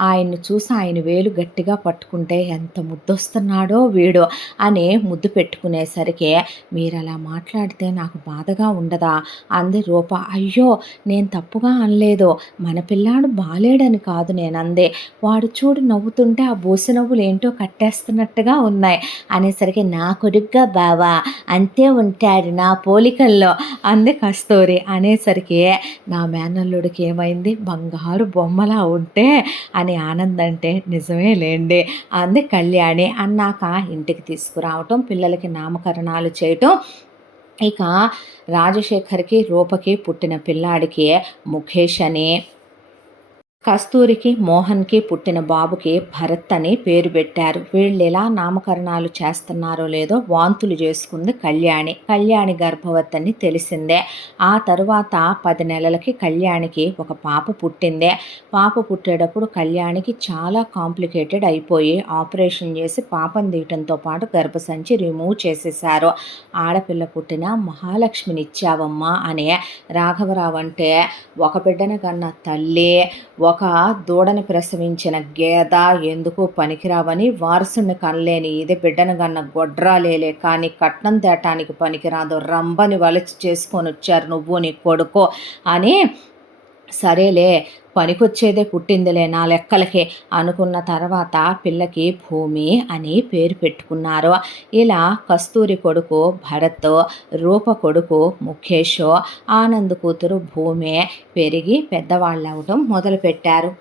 ఆయన్ని చూసి ఆయన వేలు గట్టిగా పట్టుకుంటే ఎంత ముద్దొస్తున్నాడో వీడు అని ముద్దు పెట్టుకునేసరికి, మీరు అలా మాట్లాడితే నాకు బాధగా ఉండదా అంది రూప. అయ్యో నేను తప్పుగా అనలేదు, మన పిల్లాడు బాలేడని కాదు నేనందే, వాడు చూడు నవ్వుతుంటే ఆ బోసి నవ్వులు ఏంటో కట్టేస్తున్నట్టుగా ఉన్నాయి అనేసరికి, నా కొడుగ్గా బావా అంతే ఉంటాడు నా పోలికల్లో అంది కస్తూరి. అనేసరికి నా మేనల్లుడికి ఏమైంది బంగారు బొమ్మలా ఉంటే అని ఆనందంటే, నిజమే లేండి అంది కళ్యాణి. అన్నాక ఇంటికి తీసుకురావటం, పిల్లలకి నామకరణాలు చేయటం. ఇక రాజశేఖర్కి రూపకి పుట్టిన పిల్లాడికి ముఖేష్ అని, కస్తూరికి మోహన్కి పుట్టిన బాబుకి భరత్ అని పేరు పెట్టారు. వీళ్ళు ఎలా నామకరణాలు చేస్తున్నారో లేదో వాంతులు చేసుకుంది కళ్యాణి. కళ్యాణి గర్భవతి అని తెలిసిందే. ఆ తరువాత 10 నెలలకి కళ్యాణికి ఒక పాప పుట్టిందే. పాప పుట్టేటప్పుడు కళ్యాణికి చాలా కాంప్లికేటెడ్ అయిపోయి ఆపరేషన్ చేసి పాపను తీయటంతో పాటు గర్భసంచి రిమూవ్ చేసేసారు. ఆడపిల్ల పుట్టిన మహాలక్ష్మిని ఇచ్చావమ్మా అని రాఘవరావు అంటే, ఒక బిడ్డను కన్న తల్లి ఒక దూడని ప్రసవించిన గేద ఎందుకు పనికిరావని వారసుని కనలేని ఇది బిడ్డను గన్న గొడ్రాలేలే కానీ కట్నం తేటానికి పనికిరాదు, రంబని వలచి చేసుకొని వచ్చారు నువ్వు నీ కొడుకు అని, సరేలే పనికొచ్చేదే పుట్టిందిలే నా లెక్కలకి అనుకున్న తర్వాత పిల్లకి భూమి అని పేరు పెట్టుకున్నారు. ఇలా కస్తూరి కొడుకు భరత్, రూప కొడుకు ముఖేష్, ఆనంద్ కూతురు భూమి పెరిగి పెద్దవాళ్ళు అవటం మొదలుపెట్టారు.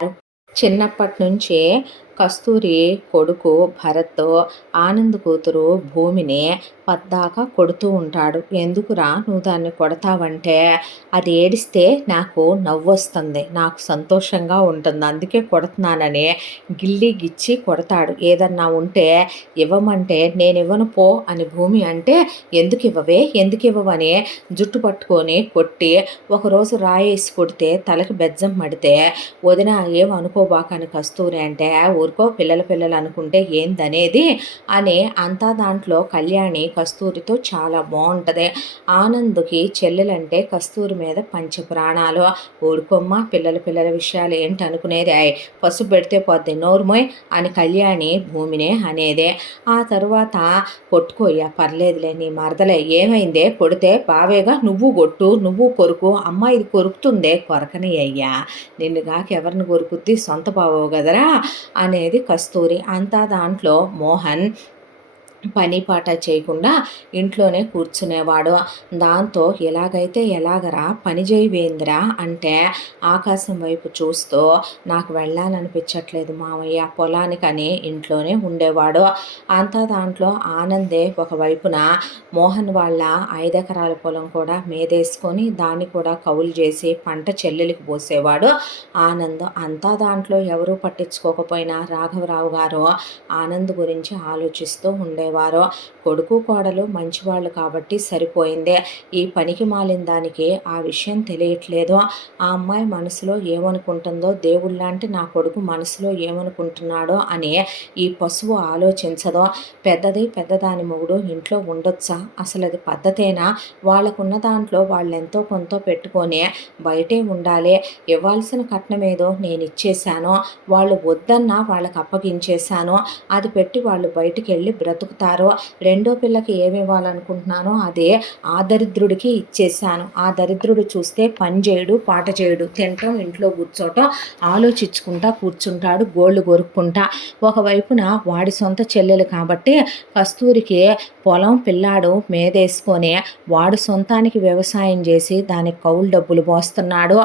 చిన్నప్పటి నుంచే కస్తూరి కొడుకు భరత్ ఆనంద్ కూతురు భూమిని పద్దాకా కొడుతూ ఉంటాడు. ఎందుకురా నువ్వు దాన్ని కొడతావంటే, అది ఏడిస్తే నాకు నవ్వు వస్తుంది, నాకు సంతోషంగా ఉంటుంది, అందుకే కొడుతున్నానని గిల్లి గిచ్చి కొడతాడు. ఏదన్నా ఉంటే ఇవ్వమంటే నేను ఇవ్వను పో అని భూమి అంటే, ఎందుకు ఇవ్వవే ఎందుకు ఇవ్వవని జుట్టు పట్టుకొని కొట్టి, ఒకరోజు రాయేసి కొడితే తలకి బెజ్జం మడితే, వదిన ఏం అనుకోబాకని కస్తూరి అంటే, ఊరుకో పిల్లలు అనుకుంటే ఏందనేది అని అంతా. దాంట్లో కళ్యాణి కస్తూరితో చాలా బాగుంటుంది. ఆనంద్కి చెల్లెలంటే కస్తూరి మీద పంచ ప్రాణాలు. ఊరుకోమ్మ పిల్లల విషయాలు ఏంటి అనుకునేది, పసుపు పెడితే పోద్ది నోరుమోయ్ అని కళ్యాణి భూమినే అనేదే. ఆ తరువాత కొట్టుకోయ్యా పర్లేదులే నీ మరదలే, ఏమైందే కొడితే బావేగా నువ్వు కొట్టు నువ్వు కొరుకు, అమ్మ ఇది కొరుకుతుందే కొరకని అయ్యా, నిన్నుగాక ఎవరిని కొరుకుద్ది సొంత బావవు కదరా అనేది కస్తూరి. అంతా దాంట్లో మోహన్ పని పాట చేయకుండా ఇంట్లోనే కూర్చునేవాడు. దాంతో ఎలాగైతే ఎలాగరా పని చేయవేందిరా అంటే, ఆకాశం వైపు చూస్తూ నాకు వెళ్ళాలనిపించట్లేదు మావయ్య పొలానికని ఇంట్లోనే ఉండేవాడు. అంతా దాంట్లో ఆనందే ఒకవైపున మోహన్ వాళ్ళ 5 ఎకరాల పొలం కూడా మేదేసుకొని దాన్ని కూడా కౌలు చేసి పంట చెల్లెలికి పోసేవాడు ఆనంద్. అంతా దాంట్లో ఎవరూ పట్టించుకోకపోయినా రాఘవరావు గారు ఆనంద్ గురించి ఆలోచిస్తూ ఉండేవారు. కొడుకు కోడలు మంచివాళ్ళు కాబట్టి సరిపోయిందే. ఈ పనికి మాలిన దానికి ఆ విషయం తెలియట్లేదు. ఆ అమ్మాయి మనసులో ఏమనుకుంటుందో, దేవుళ్ళంటే నా కొడుకు మనసులో ఏమనుకుంటున్నాడో అని ఈ పశువు ఆలోచించదో. పెద్దదాని మొగుడు ఇంట్లో ఉండొచ్చా, అసలు అది పద్ధతేనా, వాళ్ళకున్న దాంట్లో వాళ్ళు ఎంతో కొంత పెట్టుకొని బయటే ఉండాలి. ఇవ్వాల్సిన కట్నం ఏదో నేను ఇచ్చేశాను, వాళ్ళు వద్దన్నా వాళ్ళకి అప్పగించేశాను, అది పెట్టి వాళ్ళు బయటికి వెళ్ళి బ్రతుకుతారు. రెండో పిల్లకి ఏమి ఇవ్వాలనుకుంటున్నానో అదే ఆ దరిద్రుడికి ఇచ్చేసాను. ఆ దరిద్రుడు చూస్తే పని చేయడు, పాట చేయడు, తినటం, ఇంట్లో కూర్చోటం, ఆలోచించుకుంటా కూర్చుంటాడు, గోళ్ళు కొరుక్కుంటా. ఒకవైపున వాడి సొంత చెల్లెలు కాబట్టి కస్తూరికి పొలం పిల్లాడు మేదేసుకొని వాడు సొంతానికి వ్యవసాయం చేసి దానికి కౌలు డబ్బులు పోస్తున్నాడు.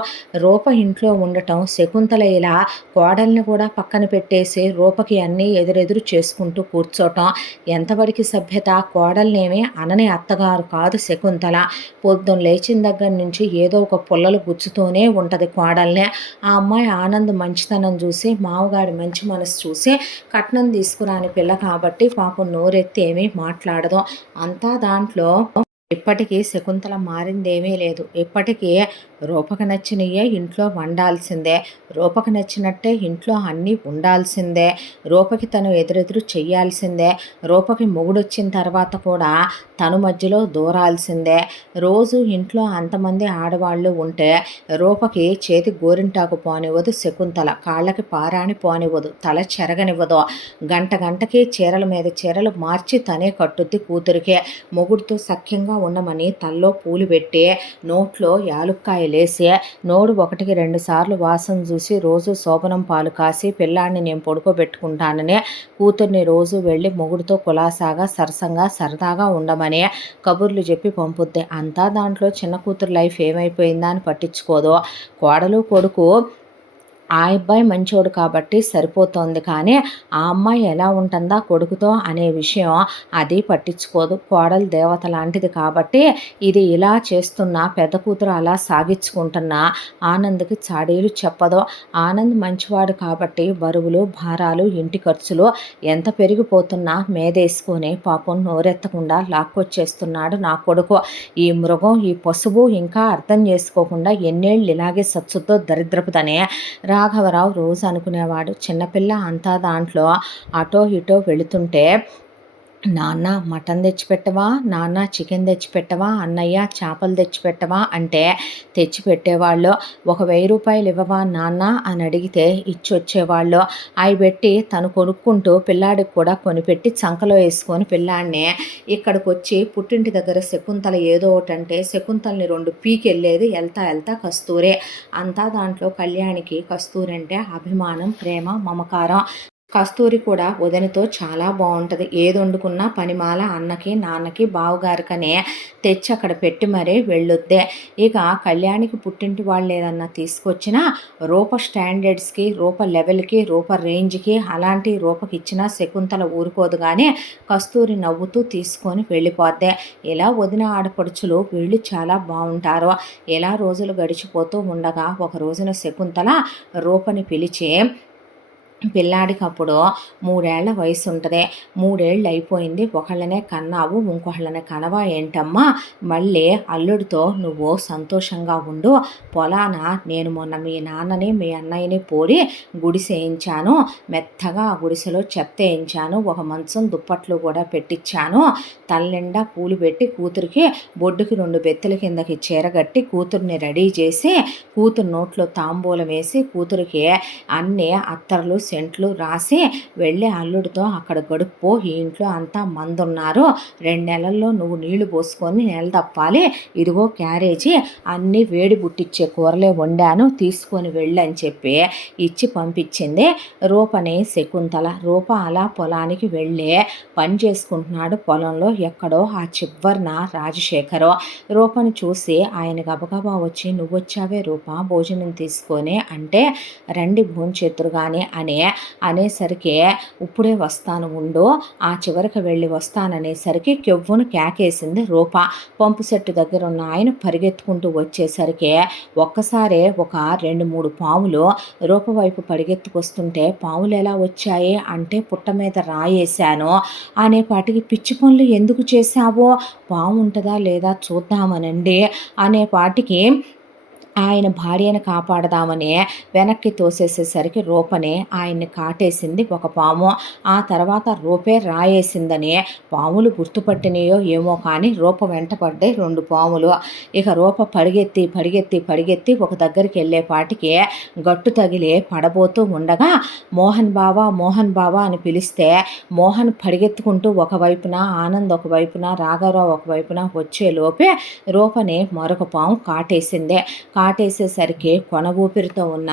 రూప ఇంట్లో ఉండటం, శకుంతల ఇలా కోడల్ని కూడా పక్కన పెట్టేసి రూపకి అన్నీ ఎదురెదురు చేసుకుంటూ కూర్చోటం ఎంతవరకు సభ్యత? కోడల్నేమి అనని అత్తగారు కాదు శకుంతల. పొద్దున్న లేచిన దగ్గర నుంచి ఏదో ఒక పుల్లలు గుచ్చుతూనే ఉంటుంది కోడల్నే. ఆ అమ్మాయి ఆనంద్ మంచితనం చూసి, మామగారి మంచి మనసు చూసి కట్నం తీసుకురాని పిల్ల కాబట్టి పాపం నోరెత్తి ఏమీ మాట్లాడదు. అంతా దాంట్లో ఇప్పటికీ శకుంతల మారిందేమీ లేదు. ఇప్పటికీ రూపకు నచ్చినయే ఇంట్లో వండాల్సిందే, రూపకు నచ్చినట్టే ఇంట్లో అన్నీ ఉండాల్సిందే, రూపకి తను ఎదురెదురు చెయ్యాల్సిందే, రూపకి మొగుడొచ్చిన తర్వాత కూడా తను మధ్యలో దూరాల్సిందే. రోజు ఇంట్లో అంతమంది ఆడవాళ్ళు ఉంటే రూపకి చేతి గోరింటాకు పోనివ్వదు శకుంతల, కాళ్ళకి పారాణి పోనివ్వదు, తల చెరగనివ్వదు. గంటకి చీరల మీద చీరలు మార్చి తనే కట్టుద్ది కూతురికే. మొగుడితో సఖ్యంగా ఉండమని తల్లో పూలు పెట్టి నోట్లో యాలుక్కాయలేసి నోడు 1-2 సార్లు వాసన చూసి రోజు శోభనం పాలు కాసి పిల్లాడిని నేను పడుకోబెట్టుకుంటానని కూతుర్ని రోజు వెళ్ళి మొగుడితో కులాసాగా సరసంగా సరదాగా ఉండమని కబుర్లు చెప్పి పంపుద్ది. అంతా దాంట్లో చిన్న కూతురు లైఫ్ ఏమైపోయిందా అని పట్టించుకోదు. కోడలు కొడుకు ఆ అబ్బాయి మంచోడు కాబట్టి సరిపోతోంది, కానీ ఆ అమ్మాయి ఎలా ఉంటుందా కొడుకుతో అనే విషయం అది పట్టించుకోదు. కోడలు దేవత లాంటిది కాబట్టి ఇది ఇలా చేస్తున్న పెద్ద కూతురు అలా సాగించుకుంటున్న ఆనంద్కి చాడీలు చెప్పదు. ఆనంద్ మంచివాడు కాబట్టి బరువులు, భారాలు, ఇంటి ఖర్చులు ఎంత పెరిగిపోతున్నా మేదేసుకొని పాపం నోరెత్తకుండా లాక్కొచ్చేస్తున్నాడు నా కొడుకు. ఈ మృగం, ఈ పశువు ఇంకా అర్థం చేసుకోకుండా ఎన్నేళ్ళు ఇలాగే సచ్చుతో దరిద్రపుదనే రాఘవరావు రోజు అనుకునేవాడు. చిన్నపిల్ల అంతా దాంట్లో అటో ఇటో వెళుతుంటే నాన్న మటన్ తెచ్చిపెట్టవా, నాన్న చికెన్ తెచ్చిపెట్టవా, అన్నయ్య చేపలు తెచ్చిపెట్టవా అంటే తెచ్చిపెట్టేవాళ్ళు. 1000 రూపాయలు ఇవ్వవా నాన్న అని అడిగితే ఇచ్చొచ్చేవాళ్ళు. అవి పెట్టి తను కొనుక్కుంటూ పిల్లాడికి కూడా కొనిపెట్టి చంకలో వేసుకొని పిల్లాడిని ఇక్కడికి వచ్చి పుట్టింటి దగ్గర శకుంతల ఏదో ఒకటి అంటే శకుంతల్ని 2 పీకెళ్ళేది. వెళ్తా కస్తూరే. అంతా దాంట్లో కళ్యాణికి కస్తూరి అంటే అభిమానం, ప్రేమ, మమకారం. కస్తూరి కూడా వదినతో చాలా బాగుంటుంది. ఏది వండుకున్నా పనిమాల అన్నకి, నాన్నకి, బావగారికనే తెచ్చి అక్కడ పెట్టి మరీ వెళ్ళొద్దే. ఇక కళ్యాణికి పుట్టింటి వాళ్ళు ఏదన్నా తీసుకొచ్చినా రూప స్టాండర్డ్స్కి, రూప లెవెల్కి, రూప రేంజ్కి అలాంటి రూపకి ఇచ్చినా శకుంతల ఊరుకోదు, కానీ కస్తూరి నవ్వుతూ తీసుకొని వెళ్ళిపోద్దే. ఇలా వదిన ఆడపడుచులు వీళ్ళు చాలా బాగుంటారు. ఇలా రోజులు గడిచిపోతూ ఉండగా ఒక రోజున శకుంతల రూపని పిలిచి పిల్లాడికి అప్పుడు 3 ఏళ్ల వయసు ఉంటుంది. 3 ఏళ్ళు అయిపోయింది, ఒకళ్ళనే కన్నావు, ఇంకొకళ్ళనే కనవా ఏంటమ్మా? మళ్ళీ అల్లుడితో నువ్వు సంతోషంగా ఉండు. పొలాన నేను మొన్న మీ నాన్నని మీ అన్నయ్యని పోరి గుడిసేయించాను. మెత్తగా ఆ గుడిసెలో చెత్త వేయించాను, ఒక మంచం దుప్పట్లు కూడా పెట్టించాను. తల్లిండా పూలు పెట్టి కూతురికి బొడ్డుకి 2 బెత్తల కిందకి చీరగట్టి కూతుర్ని రెడీ చేసి కూతురు నోట్లో తాంబూలం వేసి కూతురికి అన్నీ అత్తర్లు సెంట్లు రాసి వెళ్ళి అల్లుడితో అక్కడ గడుపు, ఈ ఇంట్లో అంతా మందున్నారు, 2 నెలల్లో నువ్వు నీళ్లు పోసుకొని నెల తప్పాలి, ఇదిగో క్యారేజీ, అన్నీ వేడి బుట్టిచ్చే కూరలే వండాను, తీసుకొని వెళ్ళని చెప్పి ఇచ్చి పంపించింది రూపని శకుంతల. రూప అలా పొలానికి వెళ్ళి పని చేసుకుంటున్నాడు పొలంలో. ఎక్కడో ఆ చివరిన రాజశేఖరు రూపని చూసి ఆయన గబగబా వచ్చి నువ్వొచ్చావే రూప, భోజనం తీసుకొని అంటే రండి భోంచేతురు కానీ అనేసరికి ఇప్పుడే వస్తాను ఉండు, ఆ చివరికి వెళ్ళి వస్తాననేసరికి కెవ్వును కేకేసింది రూప. పంపు సెట్టు దగ్గర ఉన్న ఆయన పరిగెత్తుకుంటూ వచ్చేసరికి ఒక్కసారే ఒక 2-3 పాములు రూప వైపు పరిగెత్తుకొస్తుంటే పాములు ఎలా వచ్చాయి అంటే పుట్ట మీద రాయేశాను అనేపాటికి పిచ్చి పనులు ఎందుకు చేశావో, పాము ఉంటుందా లేదా చూద్దామనండి అనేపాటికి ఆయన భార్యను కాపాడదామని వెనక్కి తోసేసేసరికి రూపని ఆయన్ని కాటేసింది ఒక పాము. ఆ తర్వాత రూపే రాయేసిందని పాములు గుర్తుపట్టినయో ఏమో కానీ రూప వెంట పడ్డాయి 2 పాములు. ఇక రూప పరిగెత్తి పరిగెత్తి పరిగెత్తి ఒక దగ్గరికి వెళ్ళేపాటికి గట్టు తగిలి పడబోతూ ఉండగా మోహన్ బావా అని పిలిస్తే మోహన్ పరిగెత్తుకుంటూ ఒకవైపున, ఆనంద్ ఒకవైపున, రాఘవరావు ఒకవైపున వచ్చేలోపే రూపని మరొక పాము కాటేసింది. కాటేసేసరికి కొన ఊపిరితో ఉన్న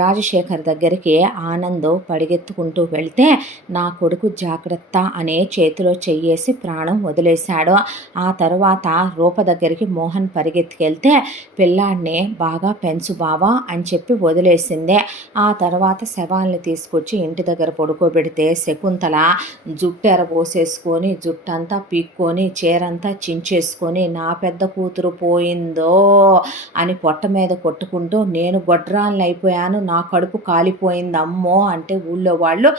రాజశేఖర్ దగ్గరికి ఆనంద్ పరిగెత్తుకుంటూ వెళ్తే నా కొడుకు జాగ్రత్త అనే చేతిలో చెయ్యేసి ప్రాణం వదిలేశాడు. ఆ తర్వాత రూప దగ్గరికి మోహన్ పరిగెత్తుకెళ్తే పిల్లాడిని బాగా పెంచు బావా అని చెప్పి వదిలేసిందే. ఆ తర్వాత శవాల్ని తీసుకొచ్చి ఇంటి దగ్గర పడుకోబెడితే శకుంతల జుట్టు ఎరబోసేసుకొని జుట్టంతా పీక్కొని చీరంతా చించేసుకొని నా పెద్ద కూతురు పోయిందో అని పొట్ట మీద కొట్టుకుంటూ నేను గొడ్రాలను అయిపోయాను, నా కడుపు కాలిపోయింది అమ్మో అంటే ఊళ్ళో వాళ్ళు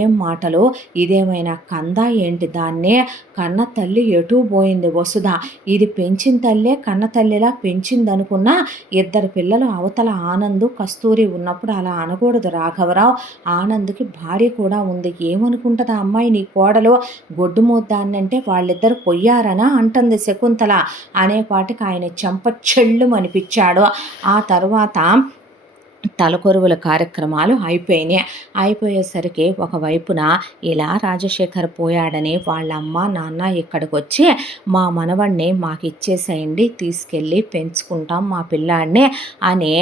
ఏం మాటలు, ఇదేమైనా కందా ఏంటి, దాన్నే కన్న తల్లి ఎటూ పోయింది వసుధ, ఇది పెంచిన తల్లే కన్న తల్లిలా పెంచిందనుకున్నా 2 పిల్లలు అవతల ఆనంద్ కస్తూరి ఉన్నప్పుడు అలా అనకూడదు రాఘవరావు, ఆనంద్కి భార్య కూడా ఉంది, ఏమనుకుంటుంది ఆ అమ్మాయి నీ కోడలు, గొడ్డు ముద్దాన్నంటే వాళ్ళిద్దరు పొయ్యారనా అంటుంది శకుంతల అనేపాటికి ఆయన చెంప చెళ్ళు అనిపించాడు. ఆ తర్వాత తలకొరువుల కార్యక్రమాలు అయిపోయినాయి. అయిపోయేసరికి ఒకవైపున ఇలా రాజశేఖర్ పోయాడని వాళ్ళ అమ్మ నాన్న ఇక్కడికి వచ్చి మా మనవడిని మాకు ఇచ్చేసేయండి, తీసుకెళ్ళి పెంచుకుంటాం మా పిల్లాడిని అని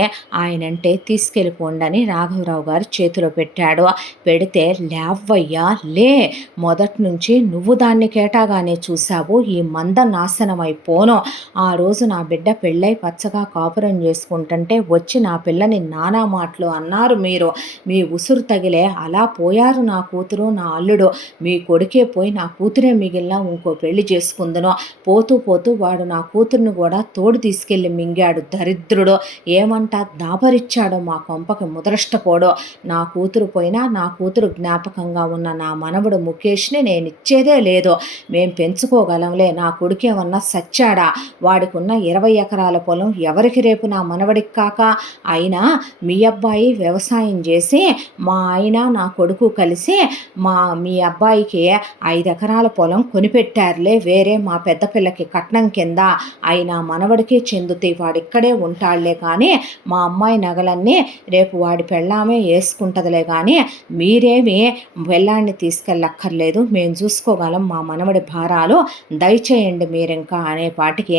ఆయనంటే తీసుకెళ్ళిపోండి అని రాఘవరావు గారు చేతిలో పెట్టాడు. పెడితే లేవయ్యా లే, మొదటి నుంచి నువ్వు దాన్ని కేటాగానే చూసావు, ఈ మంద నాశనం అయిపోను, ఆ రోజు నా బిడ్డ పెళ్ళై పచ్చగా కాపురం చేసుకుంటుంటే వచ్చి నా పిల్లని నానా మాటలు అన్నారు మీరు, మీ ఉసురు తగిలే అలా పోయారు నా కూతురు నా అల్లుడు, మీ కొడుకే పోయి నా కూతురే మిగిలిన ఇంకో పెళ్లి చేసుకుందును, పోతూ పోతూ వాడు నా కూతుర్ని కూడా తోడు తీసుకెళ్ళి మింగాడు దరిద్రుడు, ఏమంటా దాబరిచ్చాడో మా కొంపకి ముదరష్టపోడో, నా కూతురు పోయినా నా కూతురు జ్ఞాపకంగా ఉన్న నా మనవడు ముఖేష్ని నేను ఇచ్చేదే లేదు, మేం పెంచుకోగలంలే, నా కొడుకేమన్నా సచ్చాడా, వాడికున్న 20 ఎకరాల పొలం ఎవరికి రేపు నా మనవడికి కాక, అయినా మీ అబ్బాయి వ్యవసాయం చేసి మా ఆయన నా కొడుకు కలిసి మీ అబ్బాయికి 5 ఎకరాల పొలం కొనిపెట్టారులే, వేరే మా పెద్ద పిల్లకి కట్నం కింద, అయినా మనవడికి చెందుతాయి, వాడిక్కడే ఉంటాడులే కానీ మా అమ్మాయి నగలన్నీ రేపు వాడి పెళ్ళామే వేసుకుంటుందిలే కానీ మీరేమి వెళ్ళాన్ని తీసుకెళ్ళక్కర్లేదు, మేము చూసుకోగలం మా మనవడి భారాలు, దయచేయండి మీరింకా అనేపాటికి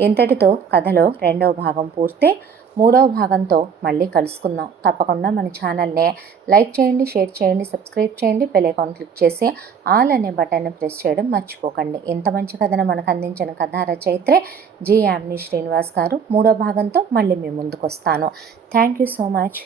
ఇంతటితో కథలో 2వ భాగం పూర్తి. 3వ భాగంతో మళ్ళీ కలుసుకుందాం. తప్పకుండా మన ఛానల్ని లైక్ చేయండి, షేర్ చేయండి, సబ్స్క్రైబ్ చేయండి, బెల్ ఐకాన్ క్లిక్ చేసి ఆల్ అనే బటన్ని ప్రెస్ చేయడం మర్చిపోకండి. ఇంత మంచి కథను మనకు అందించిన కథా రచయిత్రి జి యామిని శ్రీనివాస్ గారు. 3వ భాగంతో మళ్ళీ మీ ముందుకు వస్తాను. Thank you so much.